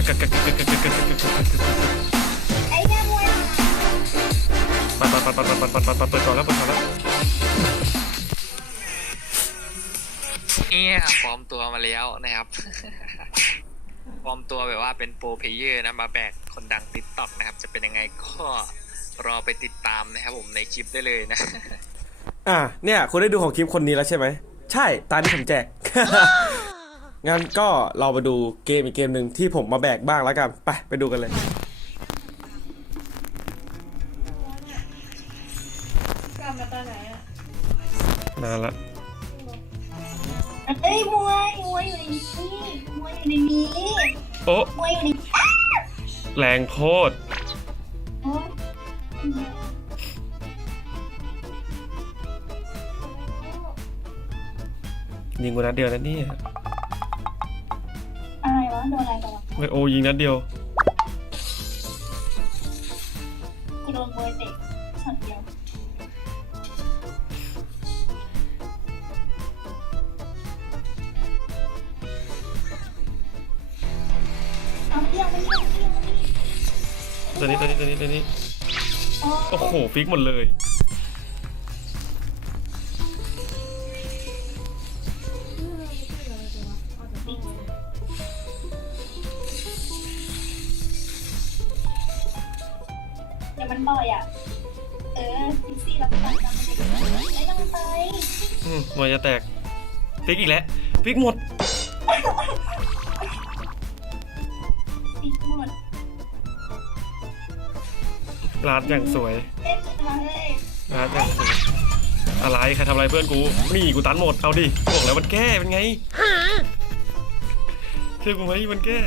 ไอ้แม่มวปัดปัดปัดปัดปัดปัดปัดปัดเปิดก่อนแล้วเปิดก่อนแล้วเนี่ยปลอมตัวมาแล้วนะครับ ปลอมตัวแบบว่าเป็นโปรเพลเยอร์นะมาแบกคนดังติ๊กต็อกนะครับ จะเป็นยังไงก็รอไปติดตามนะครับผมในคลิปได้เลยนะ อะเนี่ยคุณได้ดูของคลิปคนนี้แล้วใช่ไหม ใช่ ตามที่ผมแจก งั้นก็เราไปดูเกมอีกเกมหนึ่งที่ผมมาแบกบ้างแล้วกัน ไป ไปดูกันเลย กลับมาตอนไหนอะนานละเอ้ยมวยมวยอยู่ในนี้มวยอยู่ในนี้โอ้มวยอยู่ในอ้าแรงโคตรโอ้ยยิงกูนัดเดียวนะเนี่ยอะไร วะโดนอะไรไปวะไม่โอยิงนัดเดียว กูโดนมวยเตะช็อตเดียวเอาเที่ยวมันเที่ยวมันเที่ยวมันเที่ยวตัวนี้ตัวนี้ตัวนี้ตัวนี้โอ้โอ้โหฟิกหมดเลย มันบ่อยอะ เออซิซี่รับประกันกันไม่ต้องไปอืมมวยจะแตกฟิกอีกแล้วฟิกหมดติดหมดร้านอย่างสวยเล่นมาเลยร้านอย่างสวยอะไรใครทำอะไรเพื่อนกูนี่กูตันหมดเอาดิบอกแล้วมันแก้เป็นไงเชื่อกูไหมมันแก้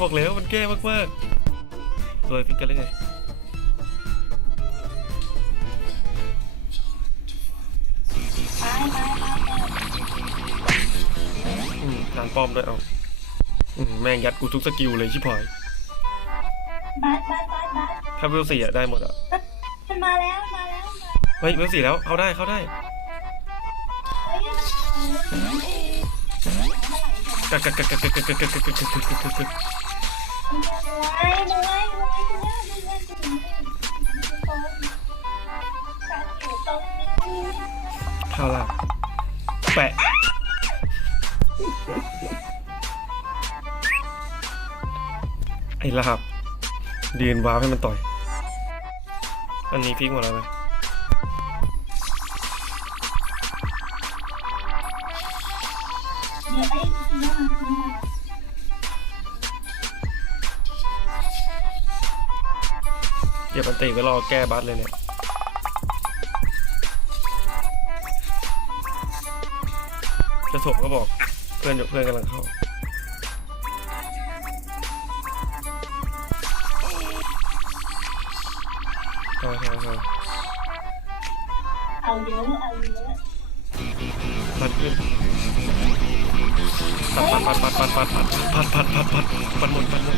บอกแล้วมันแก้มากๆโดยฟิกกันเลยไง อืมร้านป้อมด้วยเอาอืมแม่งยัดกูทุกสกิลเลยชิบหายบัสบัสบัสบัสถ้าเวลสี่อะได้หมดอะมันมาแล้วมาแล้วมาเฮ้ยเวลสี่แล้วเข้าได้เข้าได้เฮ้ยมันกักกักกักกักกักกักกักกักกักกักกักกักกักกักมวยมวยมวยมวยมวยถึงตรงฉันอยู่ตรงนี้เข้าละแปะ ไอ้ลาบยืนว้าให้มันต่อย อันนี้ฟิกหมดแล้วไหมเดี๋ยวไอ้ที่นั่นที่นั่นเก็บอันติไว้รอแก้บัตเลยเนี่ยจะถมก็บอก เพื่อนอยู่เพื่อนกำลังเข้าเอาเอาเอาเอาเยอะเอาเยอะปัดขึ้นปัดปัดปัดปัดปัดปัดปัดปัดปัดปัดปัดปัดหมดปัดหมด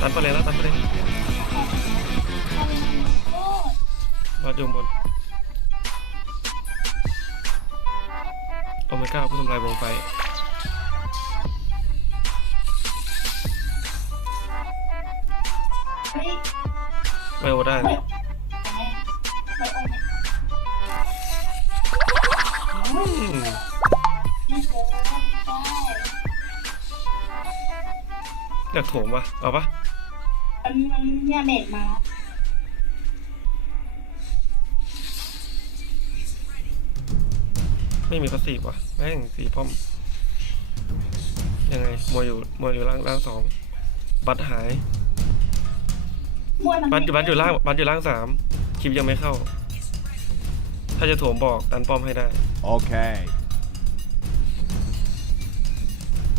ตันไปเลยนะตันไปเลยโอ้ปัดอยู่บ โอเมก้าผู้ทำลายวงไฟไม่โอไม่อืมไม่เด้อยากโถมปะเอาปะเนี่ยเมดมา ไม่มีพาสซีฟวะแม่งสีป้อม ยังไงมวยอยู่มวยอยู่ล่างล่างสองบัตรหายมวยมันบัตรอยู่บัตรอยู่ล่างบัตรอยู่ล่างสามคลิปยังไม่เข้า ถ้าจะโถมบอกตันป้อมให้ได้ Okay.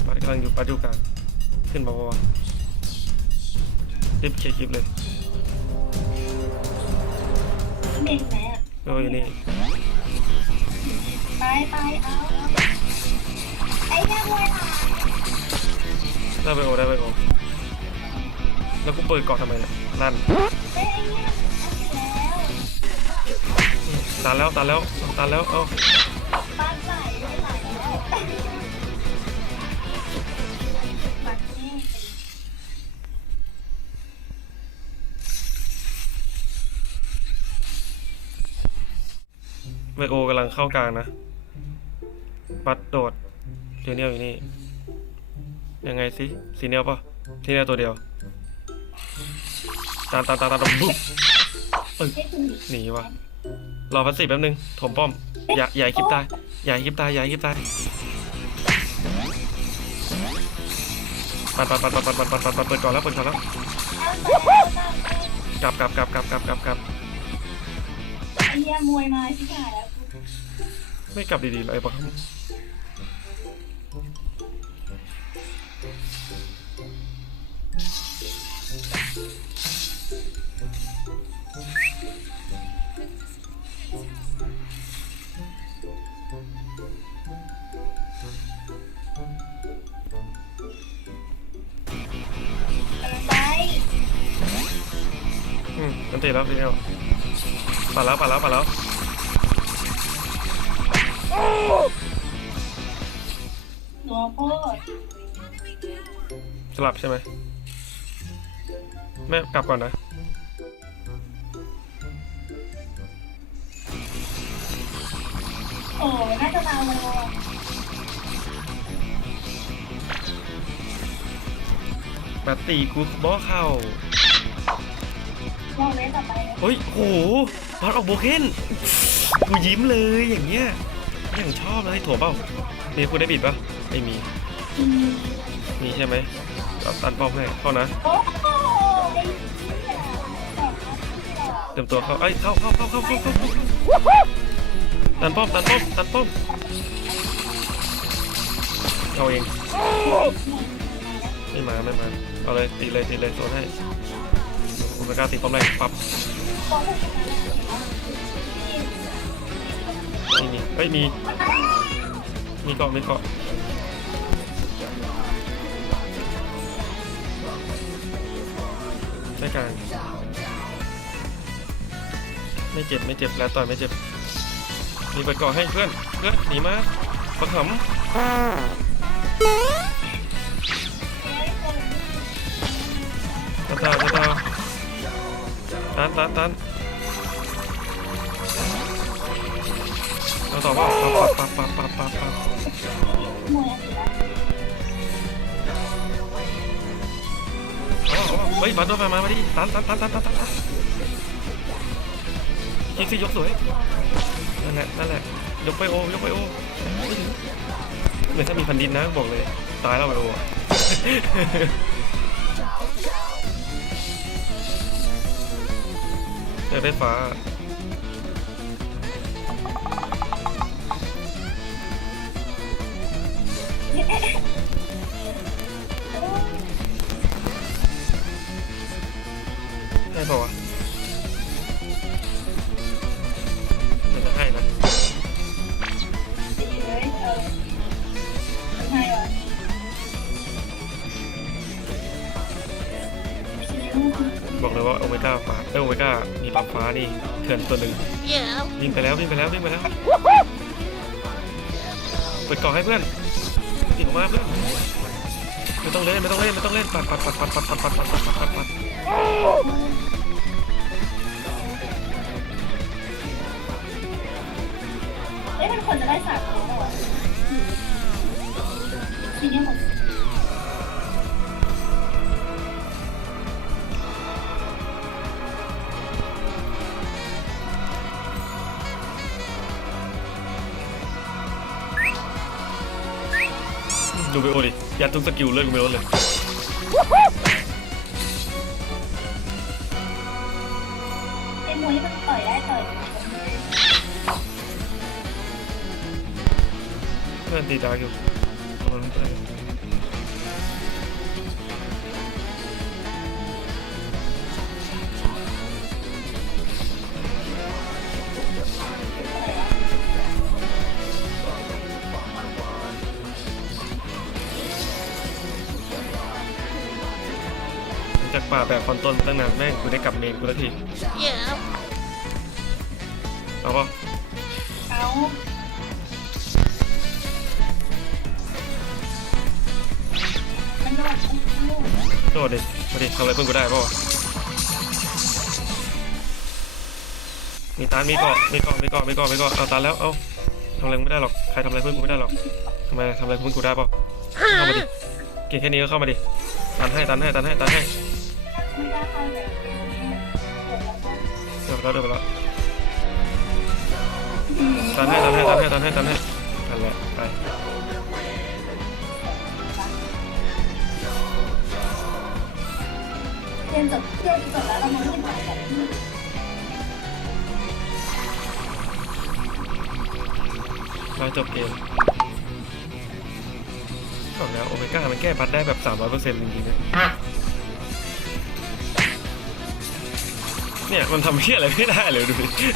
บัตรกำลังอยู่บัตรอยู่กลางขึ้นมาปะวะรีบเคลียร์คลิปเลยเมดไหนอะไม่ว่าอยู่นี่ ไปไปเอาไอ้เหี้ยมวยหลายได้ไปโอได้ไปโอแล้วกูเปิดก่องทำไมเนี่ยนั่นตาแล้วตาแล้วตาแล้วเอาอไปโอกำลังเข้ากลางนะ ปัดโดดซีเนียลอยู่นี่ ยังไงสิซีเนียลปะซีเนียลตัวเดียวตามตามตามตามตามบุ๊บให้คุณหนีวะรอพัสซีฟแป๊บนึงถมป้อม อย่าอย่าให้คลิปตายอย่าให้คลิปตายอย่าให้คลิปตายปัดปัดปัดปัดปัดปัดปัดปัดปัดเปิดก่อนแล้วเปิดก่อนแล้วกลับกลับกลับกลับกลับกลับกลับไอ้เหี้ยมวยมาชิบหายแล้วไม่กลับดีๆเลยปะ อืมมันติดแล้วทีเดียวปัดแล้วปัดแล้วปัดแล้วหนูโคตรสลับใช่ไหมแม่กลับก่อนนะโอ้น่าจะตามมาเลยแบตตีกูบอเข้า มองเมสต่อไปเฮ้ยโหบอสออกโบเคนกูยิ้มเลยอย่างเงี้ยอย่างชอบเลยโถเปล่ามีกูได้บิดปะไม่มี มีใช่ไหมเราตันป้อมให้เข้านะเตรียมตัวเข้าเอ้เข้าเข้าเข้าเข้าเข้าเข้าตันป้อมตันป้อมตันป้อมเอาเองไม่มาไม่มาเอาเลยตีเลยตีเลยโซนให้ อุปการตีป้อมแรกปั๊บไม่มีเฮ้ยมี มีเกาะมีเกาะใช่กลางไม่เจ็บไม่เจ็บแล้วต่อยไม่เจ็บ มีเปิดเกาะให้เพื่อนเพื่อนหนีมาปักหำตันต่อตัน ตันตันตันเราต่อว่าปับปับปับปับปับปับมวยอะไรวะอ๋ออ๋อเฮ้ยบัตรโดนไฟมามาดิตันตันตันตันตันตันคิกซี่ยกสวยนั่นแหละนั่นแหละยกไปโอยกไปโอไม่ถึงเหมือนถ้ามีพันดินนะบอกเลย ตายแล้วไปโอ อะเจอไฟฟ้า ได้ป่าวะ มก้ามีปลั๊กฟ้านี่เถื่อนตัวหนึ่งวิ่งไปแล้ววิ่งไปแล้ววิ่งไปแล้วเปิดกล่องให้เพื่อนติดออกมาเพื่อนไม่ต้องเล่นไม่ต้องเล่นไม่ต้องเล่นปัดปัดปัดปัดปัดปัดปัดปัดปัดปัดปัดปัดเอ้ยมันควรจะได้สามตัวป่ะวะทีนี้หมดดู ยัดทุกสกิลเลยกูไม่ลดเลยไอ้มวยมันต่อยได้ต่อยเพื่อนตีดาร์กอยู่ จากป่าแบบคอนต้นมาตั้งนานแม่งกูได้กลับเมนกูแล้วทีเอาปะเอามันโดดลูกโดดดิมาดิทำอะไรเพื่อนกูได้ปะวะกูมีตานมีเกาะมีเกาะมีเกาะมีเกาะมีเกาะเอาตานแล้ว เอาทำอะไรไม่ได้หรอก ใครทำอะไรเพื่อนกูไม่ได้หรอกทำไมทำอะไรเพื่อนกูได้เปล่าเข้ามาดิ เก่งแค่นี้ก็เข้ามาดิ ตันให้ ตันให้ ตันให้ ตันให้ ไม่ได้เดี๋ยวแล้วเดี๋ยวไปแล้วเดี๋ยวไปแล้วตันให้ตันให้ตันให้ตันให้ตันให้ตันแหละไปเรียนจบเรียนจบแล้วเรามาเล่นแบบแบบนี้เราจบเกมก่อนแล้วโอเมก้ามันแก้พัดได้แบบ300%จริงๆนะ เนี่ยมันทำเพี้ยอะไรไม่ได้เลยดูดิ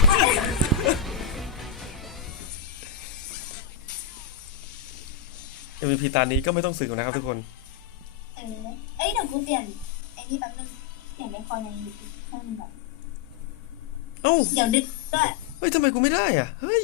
MVP ตานี้ก็ไม่ต้องสืบนะครับทุกคน เออเอ้ยเดี๋ยวกูเปลี่ยนไอ้นี่แป๊บนึงเปลี่ยนไปคอยในเครื่องนึงแบบเอ้า เดี๋ยวดึกด้วย เฮ้ยทำไมกูไม่ได้อะ เฮ้ย